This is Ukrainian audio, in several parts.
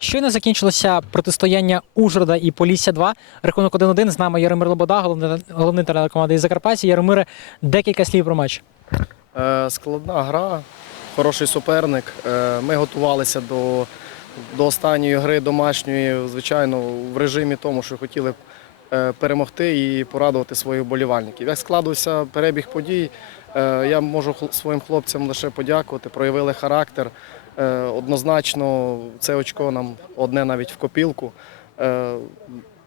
Щойно закінчилося протистояння Ужгорода і Полісся 2. Рахунок 1-1. З нами Яромир Лобода, головний, головний тренер команди із Закарпаття. Яромире, декілька слів про матч. Е, Складна гра, хороший суперник. Е, Ми готувалися до, до останньої гри домашньої, звичайно, в режимі тому, що хотіли е, перемогти і порадувати своїх болівальників. Як складувався перебіг подій, я можу своїм хлопцям лише подякувати, проявили характер. Е, Однозначно, це очко нам одне навіть в копілку. Е,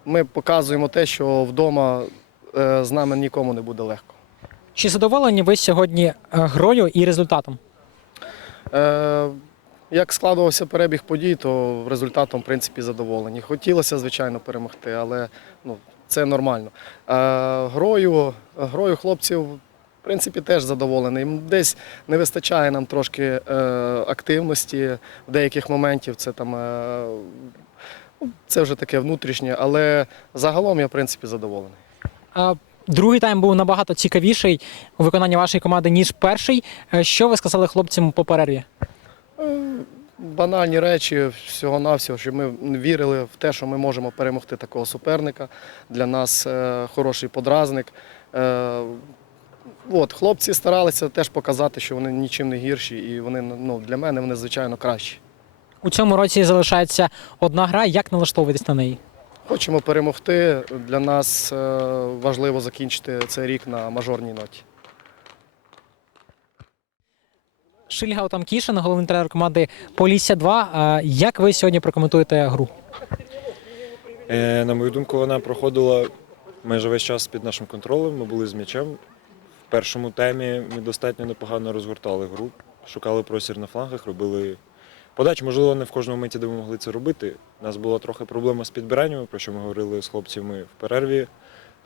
Ми показуємо те, що вдома е, з нами нікому не буде легко. Чи задоволені ви сьогодні е, грою і результатом? Е, Як складувався перебіг подій, то результатом в принципі задоволені. Хотілося, звичайно, перемогти, але ну, це нормально. Е, Грою, грою хлопців, в принципі, теж задоволений. Десь не вистачає нам трошки е, активності в деяких моментів. Це там. е, ну, Це вже таке внутрішнє, але загалом я в принципі задоволений. Е, Другий тайм був набагато цікавіший у виконанні вашої команди, ніж перший. Е, Що ви сказали хлопцям по перерві? Е, Банальні речі всього-навсього, щоб ми вірили в те, що ми можемо перемогти такого суперника. Для нас е, хороший подразник. Е, от, хлопці старалися теж показати, що вони нічим не гірші, і вони ну, для мене вони звичайно кращі. У цьому році залишається одна гра. Як налаштовуватись на неї? Хочемо перемогти. Для нас е, важливо закінчити цей рік на мажорній ноті. Шильгау Тамкішин, головний тренер команди Полісся 2. Е, Як ви сьогодні прокоментуєте гру? Е, На мою думку, вона проходила майже весь час під нашим контролем. Ми були з м'ячем. Першому таймі ми достатньо непогано розгортали гру, шукали простір на флангах, робили подачу. Можливо, не в кожному моменті, де ми могли це робити. У нас була трохи проблема з підбиранням, про що ми говорили з хлопцями в перерві,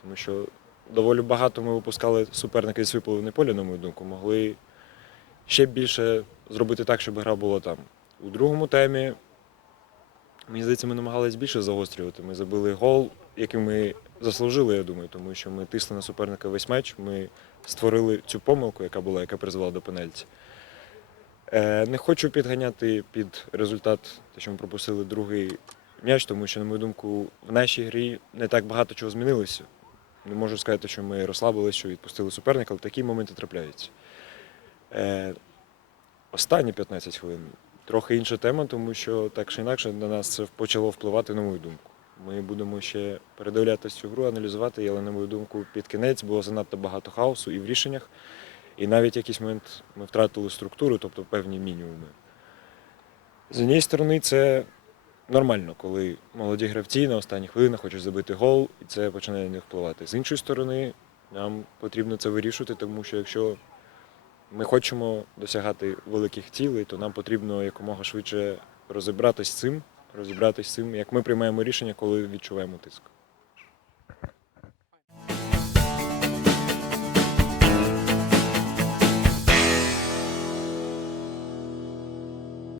тому що доволі багато ми випускали суперника із половини поля, на мою думку, могли ще більше зробити так, щоб гра була там. У другому таймі Мені здається, ми намагалися більше загострювати. Ми забили гол, який ми заслужили, я думаю, тому що ми тисли на суперника весь матч. Ми створили цю помилку, яка була, яка призвела до пенальті. Е, не хочу підганяти під результат, те, що ми пропустили другий м'яч, тому що, на мою думку, в нашій грі не так багато чого змінилося. Не можу сказати, що ми розслабилися, що відпустили суперника, але такі моменти трапляються. Е, останні 15 хвилин трохи інша тема, тому що так чи інакше на нас це почало впливати, на мою думку. Ми будемо ще передивлятися цю гру, аналізувати, але, на мою думку, під кінець було занадто багато хаосу і в рішеннях. І навіть якийсь момент ми втратили структуру, тобто певні мінімуми. З однієї сторони, це нормально, коли молоді гравці на останніх хвилинах хочуть забити гол, і це починає на них впливати. З іншої сторони, нам потрібно це вирішувати, тому що якщо ми хочемо досягати великих цілей, то нам потрібно якомога швидше розібратися з цим, розібратися з цим, як ми приймаємо рішення, коли відчуваємо тиск.